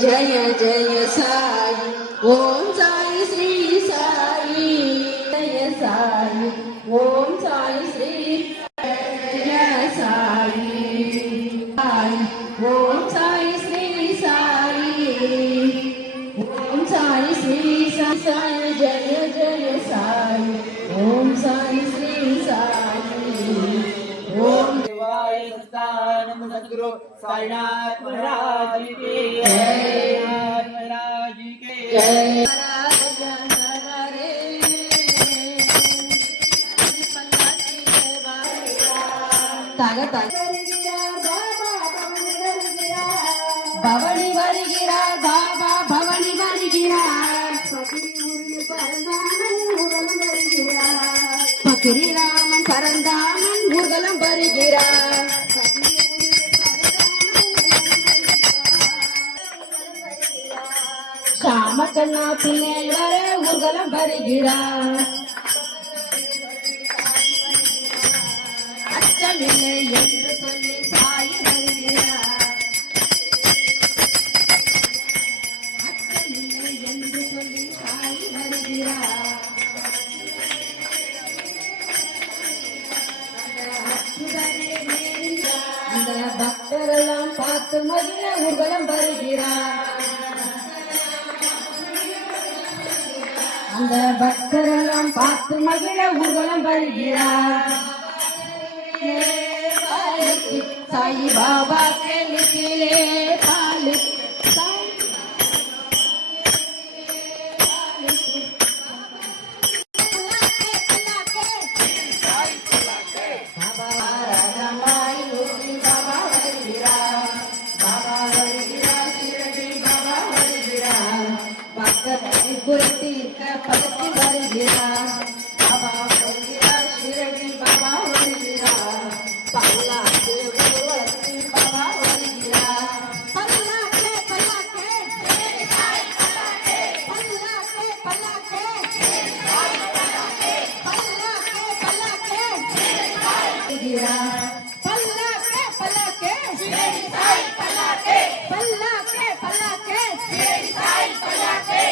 जय जय साई ओम साई श्री साई जय साई ओम साई श्री जय साई ओम साई श्री साई ओम साई श्री साई जय जय साई ओम साई श्री साई ओम सद्गुरु साईनाथ महाराज की जय। महाराज की जय। भवनी வருகிறா பாபா பவனி வருகிறார் பக்கிரி ராமன் பரந்தாமன் ஊர்வலம் வருகிறார் சாமக்கண்ணா பின்னேல் வர ஊர்வலம் வருகிறார் அச்சமில்லை என்று சொல்லி சாய் வருகிறார் அச்சமில்லை என்று சொல்லி சாய் வருகிறார் அந்த பக்தரெல்லாம் பார்த்து மகிழ ஊர்வலம் வருகிறார் அந்த பக்தரெல்லாம் பார்த்து மகிழ ஊர்வலம் வருகிறார் साई बाबा के निकले पाल गुरती पदती வருகிறார் பாபா வருகிறார் ஷிரடி பாபா வருகிறார் பல்லாக்கு ஊர்வலத்தில் பாபா வருகிறார் பல்லாக்கு பல்லாக்கு பல்லாக்கு பல்லாக்கு பல்லாக்கு பல்லாக்கு பல்லாக்கு வருகிறார் பல்லாக்கு பல்லாக்கு ஷிரடி சாய் பல்லாக்கு பல்லாக்கு பல்லாக்கு ஷிரடி சாய் பல்லாக்கு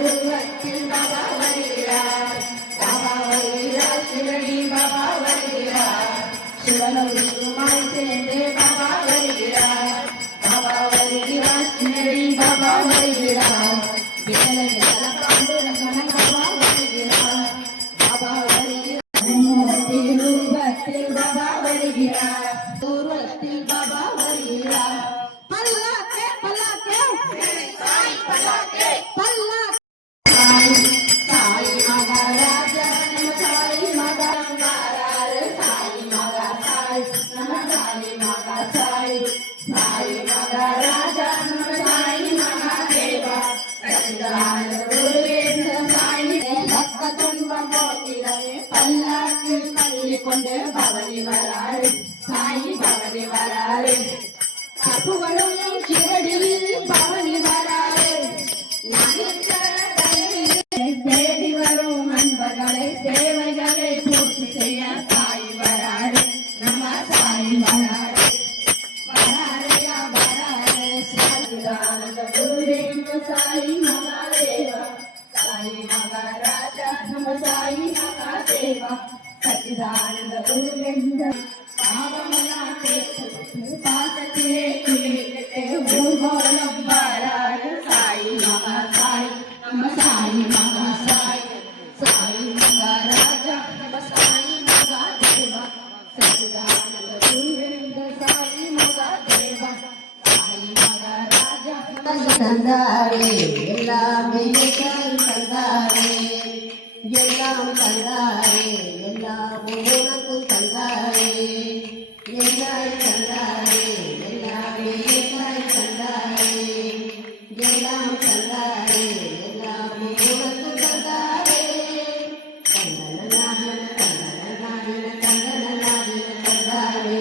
ஊர்வலத்தில் பாபா வருகிறார் பாபா வருகிறார் ஷிரடி பாபா வருகிறார் சிவனும் விஷ்ணுமாய் சேர்ந்து பாபா வருகிறார் பாபா வருகிறார் ஷிரடி பாபா வருகிறார் விட்டல விட்டல பாண்டு ரங்கன பாபா வருகிறார் பாபா வருகிறார் ஊர்வலத்தில் பாபா வருகிறார் ஊர்வலத்தில் பாபா வருகிறார் பல்லாக்கு பல்லாக்கு சாய் பல்லாக்கு பல்லாக்கு சாய் மகாராஜா நம சாய் மகாராஜ சாய் மகா சாய் நம சாய் மகா சாய் சாய் மகாராஜா நம சாய் மகாதேவா சச்சிதானந்த குருவேந்த சாய் பக்த துன்பம் போக்கிடவே பல்லாக்கில் பள்ளி கொண்டு பவனி வராரு சாய் பவனி வராரு புகழும் ஷிரடியில் பவனி வராரு தேடி வரும் அன்பர்களை தேவைகளை பூர்த்தி செய்ய சாய் வராரு நம்ம சாய் வராரு வராரையா வராரு சச்சிதானந்த குருவேந்த சாய் மகாதேவா சாய் மகாராஜா நம்ம சாய் மகாதேவா சச்சிதானந்த குருவேந்த பாவமெல்லாம் கேட்டு பாசத்திலே குளித்து ஊர்வலம் வராரு சாய் மகா சாய் நம்ம சாய் மகா சாய் சாய் மகாராஜா நம்ம சாய் மகாதேவா சச்சிதானந்த குருவேந்த சாய் மகாதேவா சாய் மகாராஜா தந்தாரே எல்லாமே தந்தாரே எல்லாம் தந்தாரே எல்லாம் உனக்கு தந்தாரே என்னாய் தந்தாரே எல்லாமே என்னாய் தந்தாரே எல்லாம் தந்தாரே எல்லாமே உனக்கு தந்தாரே கந்தனாகின கந்தனாகின கந்தனாகின தந்தாரே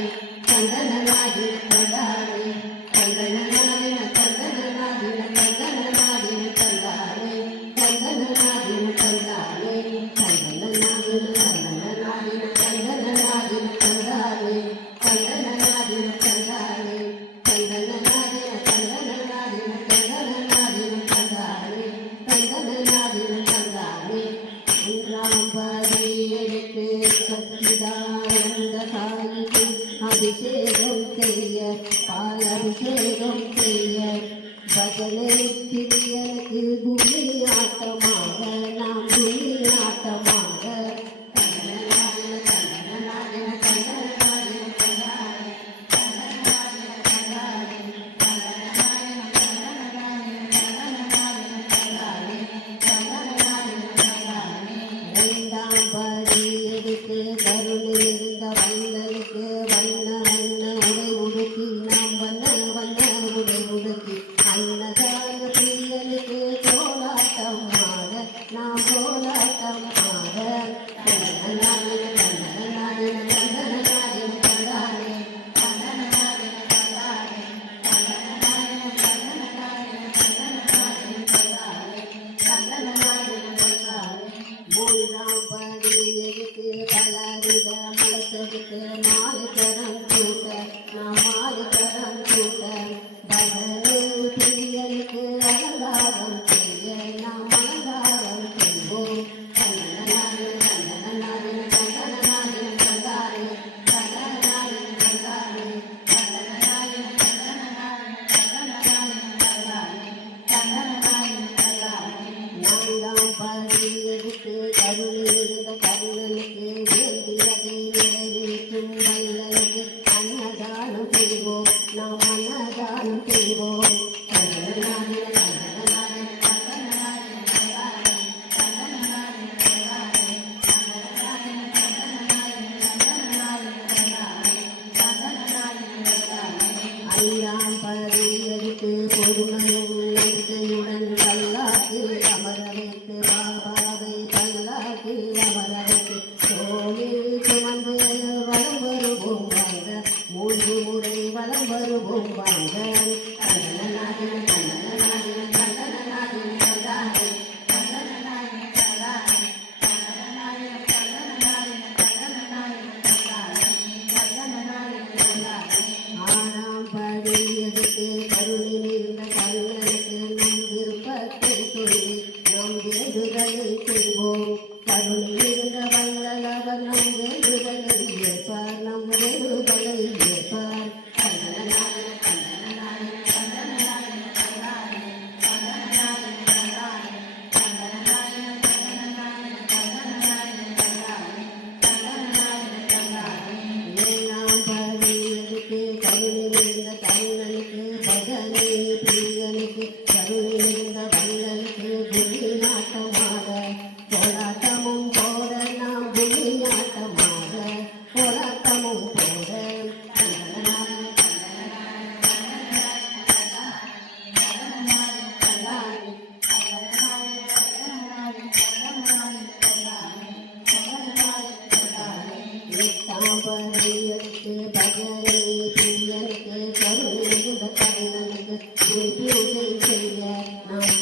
கந்தனாகின தந்தாரே பால் அபிஷேகம் செய்ய பஜனை பிரியனுக்கு பூமி ஆட்டமாக நாம் பூமி ஆட்டமாக கருணிருந்த வண்ணனுக்கு வண்ண வண்ண உடை உடுத்தி நாம் வண்ண வண்ண உடை உடுத்தி அன்னதான பிரியனுக்கு கோலாட்டம் ஆட நாம் கோலாட்டம் ஆட கண்ணனாடின கண்ணனாடின கண்ணனாடின கண்ணாடி கண்ணனாடின கண்ணாடி கண்ணனாடின கண்ணனாடின கண்ணனாடின கண்ணாடி கண்ணனாடின கண்ணாடி மூன்றாம் படி எடுத்து பலவித மலத்தெடுத்து மாலிகரம் கூட்ட நாம் மாலிகரம் கூட்ட பகலே பிரியனுக்கு அலங்காரம் செய்ய நாம் அலங்காரம் செய்வோம் கண்ணனாடின கண்ணனாடின கண்ணனாடின கண்ணாடி கண்ணனாடின கண்ணாடி கண்ணனாடின கண்ணனாடின கண்ணனாடின கண்ணாடி கண்ணனாடின கண்ணாடி நான்காம் படி எடுத்து கருணிருந்த கண்ணனுக்கு வேண்டியதை நிறைவேற்றும் வல்லனுக்கு அன்னதானம் செய்வோம் நாம் அன்னதானம் செய்வோம் கண்ணனாடின கண்ணனாடின கண்ணனாடின கண்ணாடி கண்ணனாடின கண்ணாடி கண்ணனாடின கண்ணனாடின கண்ணனாடின கண்ணாடி கண்ணனாடின கண்ணாடி ஐந்தாம் படி எடுத்து பொறுமையும் நம்பிக்கையுடன் பல்லாக்கில் அமர வைத்து பாபாவை பல்லாக்கில் அமர வைத்து தோளில் சுமந்து வலம் வருவோம் வாங்க 3 முறை வலம் வருவோம் வாங்க கண்ணனாடின கண்ணனாடின கண்ணனாடின கண்ணாடி கண்ணனாடின கண்ணாடி கண்ணனாடின கண்ணனாடின கண்ணனாடின கண்ணாடி கண்ணனாடின கண்ணாடி ஆறாம் படி எடுத்து கருணை நிறைந்த கண்ணனுக்கு நம் விருப்பத்தை சொல்லி நம் வேண்டுதலை செய்வோம் கருணை நிறைந்த வல்லவர் நம் வேண்டுதலை ஏற்பார் நம் வேண்டுதலை ஏற்பார் கண்ணனாடின கண்ணனாடின கண்ணனாடின கண்ணாடி கண்ணனாடின கண்ணாடி கண்ணனாடின கண்ணனாடின கண்ணனாடின கண்ணாடி கண்ணனாடின கண்ணாடி ஏழாம் படி எடுத்து கருணை நிறைந்த கண்ணனுக்கு பஜனை பிரியனுக்கு கருணை நிறைந்த வல்லனுக்கு புலியாட்டமாக போராட்டமும் போட நாம் புலியாட்டமாக போராட்டமும் போட கண்ணனாடின கண்ணனாடின கண்ணனாடின கண்ணாடி கண்ணனாடின கண்ணனாடின கண்ணனாடின கண்ணாடி கண்ணனாடின கண்ணாடி எட்டாம் படி எடுத்து பஜனை பிரியனுக்கு கருணை நிறைந்த கண்ணனுக்கு பூஜை செய்ய நாம்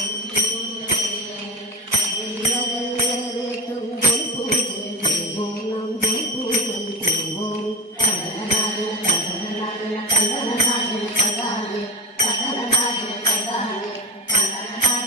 நிறைவேற்றும் பூஜை செய்வோம் நாம் பூஜை செய்வோம் கண்ணனாடின கண்ணனாடின கண்ணனாடின கண்ணாடி கண்ணனாடின கண்ணாடி கண்ணனாடின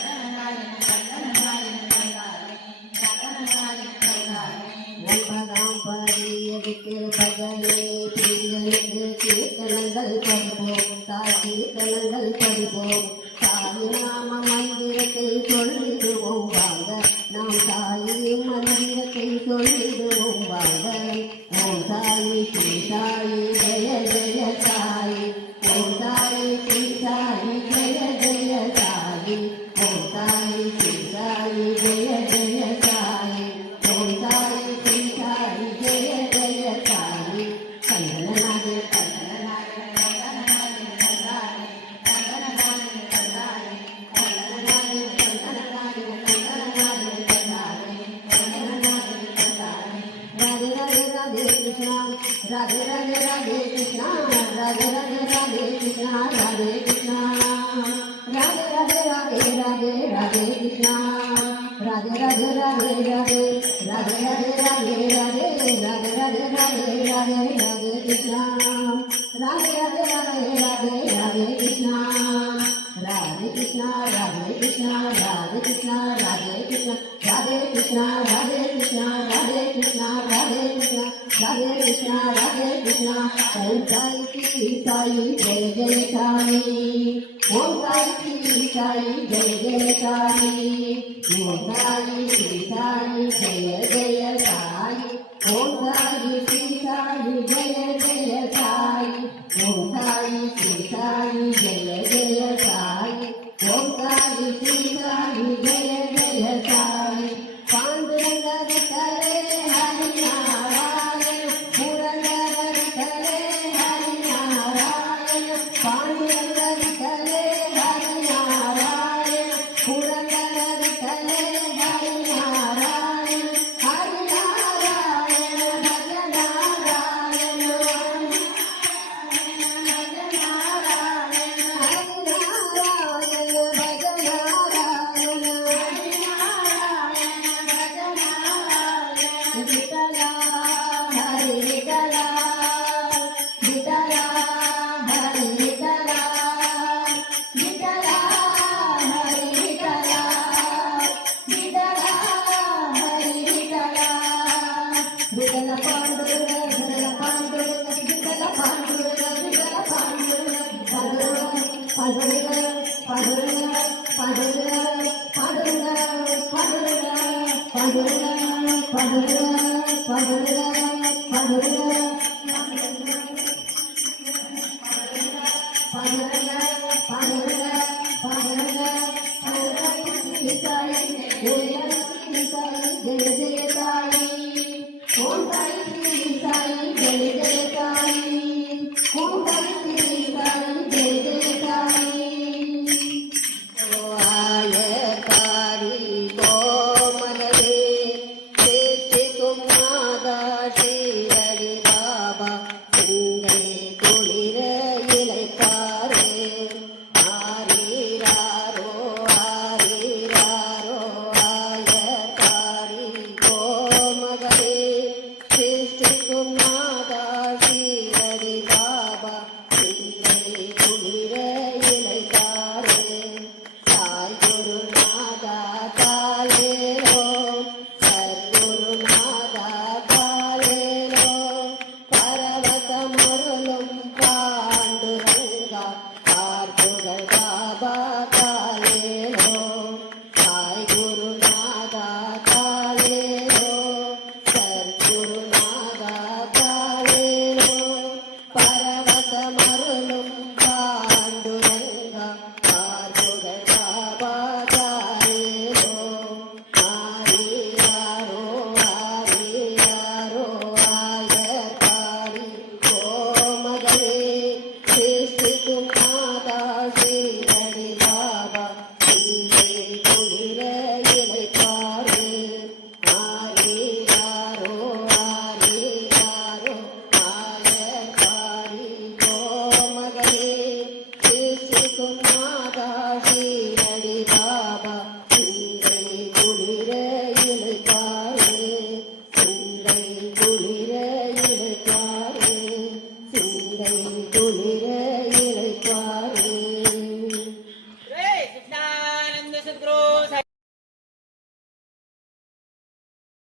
கண்ணனாடின கண்ணனாடின கண்ணாடி கண்ணனாடின கண்ணாடி ஒன்பதாம் படி எடுத்து பஜனை பிரியனுக்கு கீர்த்தனங்கள் படிப்போம் தாய் கீர்த்தனங்கள் படிப்போம் தாய் நாம மந்திரத்தை சொல்லிடுவோம் வாங்க நாம் தாய் மந்திரத்தை சொல்லிடுவோம் வாங்க ஓம் தாய் ஸ்ரீ சாயி ஜெய ஜெய சாயி ஓம் தாய் ஸ்ரீ சாயி ஜெய ஜெய சாயி ஓம் தாய் ஸ்ரீ சாயி ஜெய ஜெய சாயி ஓம் தாய் ஸ்ரீ சாயி ஜெய ஜெய சாயி கண்ணனாடின கண்ணனாடின கண்ணனாடின கண்ணாடி கண்ணனாடின கண்ணாடி கண்ணனாடின கண்ணனாடின கண்ணனாடின கண்ணாடி கண்ணனாடின கண்ணாடி ராதே ராதே ராதே கிருஷ்ணா ராதே ராதே ராதே கிருஷ்ணா ராதே ராதே ராதே கிருஷ்ணா ராதே கிருஷ்ணா ராதே ராதே ராதே ராதே ராதே கிருஷ்ணா ராதே ராதே ராதே ராதே ராதே ராதே ராதே ராதே ராதே ராதே ராதே ராதே ராதே கிருஷ்ணா ராதே ராதே ராதே ராதே ராதே கிருஷ்ணா ராதே கிருஷ்ணா ராதே கிருஷ்ணா ராதே கிருஷ்ணா ராதே கிருஷ்ணா ராதே கிருஷ்ணா ராதே கிருஷ்ணா ராதே கிருஷ்ணா ராதே கிருஷ்ணா ராதே கிருஷ்ணா ராதே கிருஷ்ணா ஓம் சாய் ஸ்ரீ சாயி जय जय साई ओम साई श्री साई जय जय साई ओम साई श्री साई जय जय साई ओम साई श्री साई जय जय साई ओम साई श्री साई जय जय साई ओम साई श्री साई जय जय साई पांडुरंग विठले हरि नारायण पुरंदर विठले हरि नारायण पांडुरंग विठले हरि नारायण पुरंदर विठले हरि नारायण भज नारायण भज नारायण विठला हरि विठला विठला हरि विठला विठला हरि विठला विठला हरि विठला विठला पांडुरंग विठला पांडुरंग विठला पांडुरंग विठला पांडुरंग पांडुरंग पांडुरंग पांडुरंग पांडुरंग पांडुरंग पांडुरंग जय जय साई ओम साई श्री साई जय जय साई ओम साई श्री साई जय जय साई आयकारी கோமகளே சேசிக்கும் நாதா ஸ்ரீரடி பாபா உங்களை குளிர இளைப்பாரே ஆரீராரோ ஆரீராரோ ஆயकारी கோமகளே சேசிக்கும் நாதா ஸ்ரீரடி பாபா உங்களை குளிர இளைப்பாரே சாய் குருநாதா காலேலோ சத்குருநாதா காலேலோ பரவசமருளும் பாண்டுரங்கா பார்ப்புகள்